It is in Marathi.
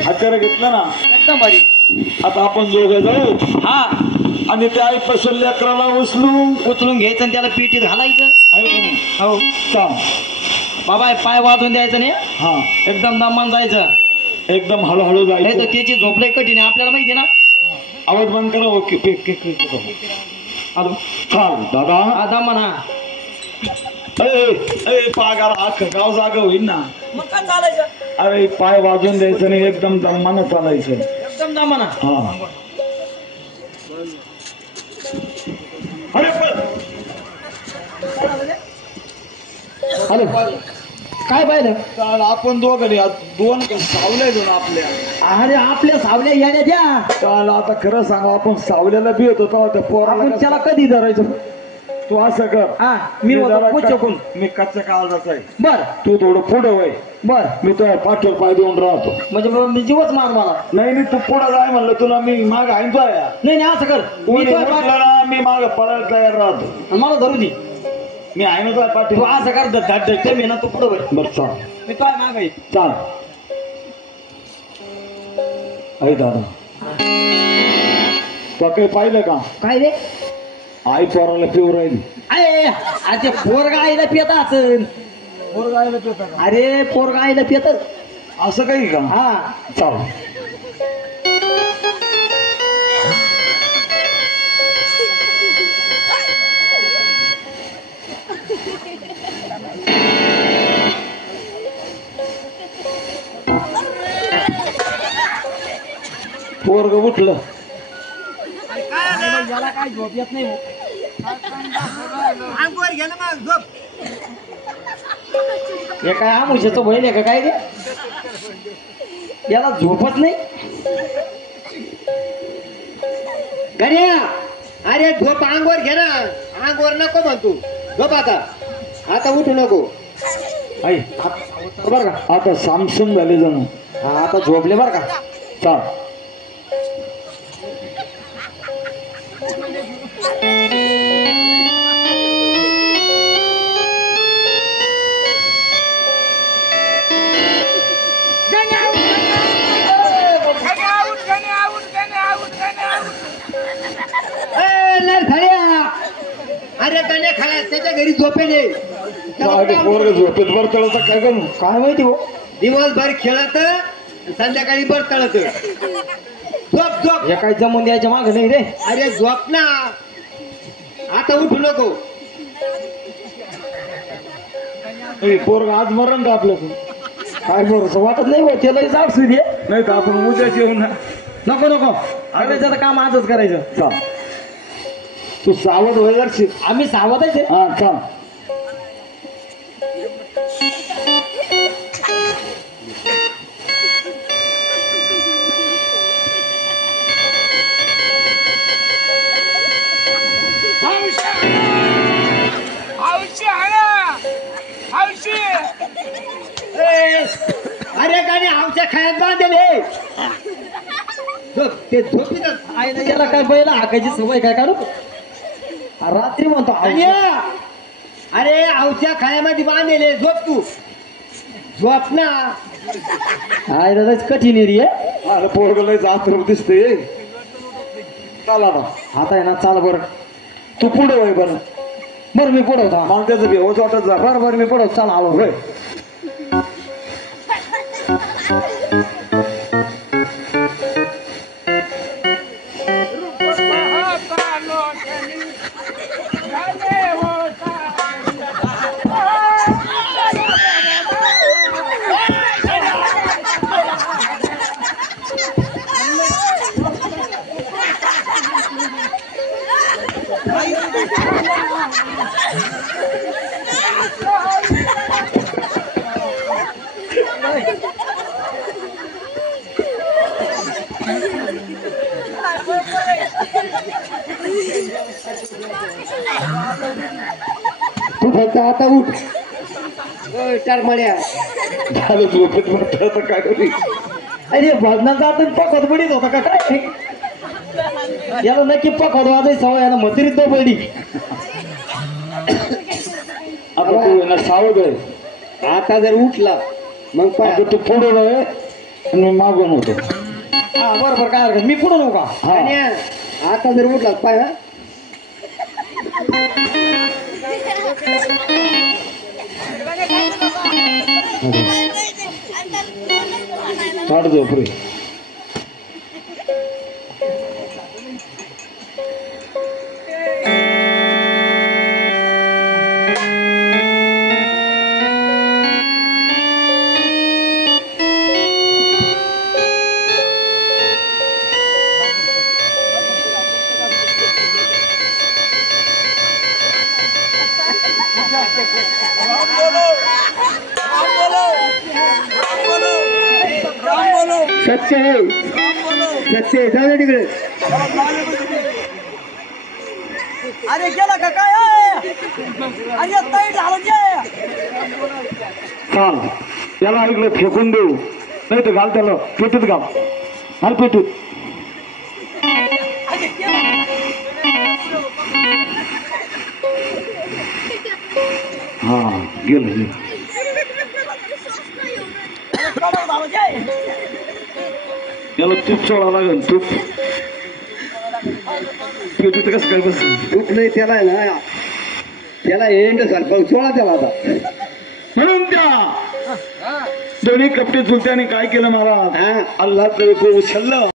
हाताला घेतलं ना एकदम भारी. आता आपण दोघं जाऊ हा आणि त्या आईपासून लेकराला उचलून घ्यायचं आणि त्याला पिटीत घालायचं. आहे का नाही? हो चाल. बाबा पाय वाजून द्यायचं नाही, हा एकदम दमान जायचं. एकदम हळूहळू नाही तर जायचं. त्याची झोपलंय कठीण आहे आपल्याला माहिती ना. आवाज बंद करा. ओके हॅलो चाल दादा. हा दमान. हा पागार अख्खं गाव जागा होईल ना. मग काय चालायचं, अरे पाय वाजून द्यायचं नाही, एकदम दमानं चालायचं. एकदम दमान. हा अरे हॅलो काय पाहिलं. चाल आपण दोघं दोन सावल्या दोन आपल्या. अरे आपल्या सावल्या येण्या द्या. चाल आता खरं सांगा, आपण सावल्याला बी होतो त्या आपण पोराला. त्याला कधी धरायचं. तू असं कर. हा मी जरा चकून. मी कच्च्या काळजाचा आहे. बर तू थोडं पुढं वय. बर मी तुझ्या पाठवर पाय देऊन राहतो. म्हणजे मी जीवच मार मला. नाही नाही तू पुढं जाय म्हणलं, तुला मी माग आणतोय. नाही नाही असं कर, मी तुझ्या पाठ- मी माग पळायला तयार राहतो. मला धरू दे. मी आहे ना तुझ्या पाठी. तू असं कर धडते मी ना तू पुढं बर. बर चाल. मी तुझ्या माग आहे. चाल. आई दादा तो काही पाहिलं का? काय रे आई पोराला पिऊ राहिली. अरे पोरगा आईला पियत असेल. पोरगायला पिता का? अरे पोरगा आईला पियत. असं काही का? हा चाल. पोरग उठलं. याला काय झोप येत नाही. हे काय आमुष्याचं बहीण आहे का काय रे. याला झोपत नाही. गण्या अरे झोप अंगवर घे ना. अंगवर नको म्हणतो. झोप आता. आता उठू नको. आई बर का आता सामसूम झाले जणू. हा आता झोपले बर का. चाल. अरे गण्या खाला त्याच्या घरी झोपेले. पोरग झोपेत वर तळत काय करू? काय माहिती हो. दिवसभर खेळत संध्याकाळी बर तळत. झोप झोप. हे काय जमून द्यायच्या माग नाही रे. अरे झोप ना. आता उठू नको. पोरग आज मरण का आपलं? काय बरोबर वाटत नाही हो. त्याला जाग सुधी नाही तर आपण उद्याच येऊ ना. नको नको. अरे त्याचं काम आजच करायचं. चाल. तू सावध होय जरशी. आम्ही सावधच आहे. हा चाल. अरे गाणे आमच्या खायात बांधले. झोप ते झोपीतच. आईला याला काय बैला हाकायची सवय काय काढू. रात्री म्हणतो गण्या, अरे आमच्या खायामध्ये बांधले. झोप तू. झोप ना. आईला कठीण आहे रे. अरे पोरग लय जात्र दिसते. चाल आता. आता आहे ना चाल बरं. तू पुढे वय बरं. बरं मी पुढं होतो. मला त्याचं भेवच वाटत जा. बरं बरं मी पुढं चाल आलो. होय. तू फक्त आता उठ. टरमड्या झालं झोपेत म्हणतं आता काय करू? अरे भजनाचा आता पकड पडीत होता का काय. याला नक्की पकड वाजायची सवय याला मथुरीत तो पडली. आता तू आहे ना सावध आहे. आता जर उठला मग आता तू पुढे नव्हे. मी मागून होतो हा बरोबर काय हरकत मी पुढे नका हा गण्या, आता जर उठलास पाय हा काढ झोपरे सच्चे आहे सच्चे जाऊ दे तिकडे अरे गेला का काय अरे ताई झालं जे चाल त्याला इकडे फेकून देऊ नाही तर घाल त्याला पेटूत घाल घाल पेटूत हा गेलं गेलं झालं जे त्याला तूप सोडा लागेल तूप पेटूत कसं काय बस तूप नाही त्याला आहे ना त्याला एंड झालं सोळा त्याला आता म्हणून त्या दोन्ही कपडे चुलत्याने काय केलं महाराज हा अल्लाह उचललं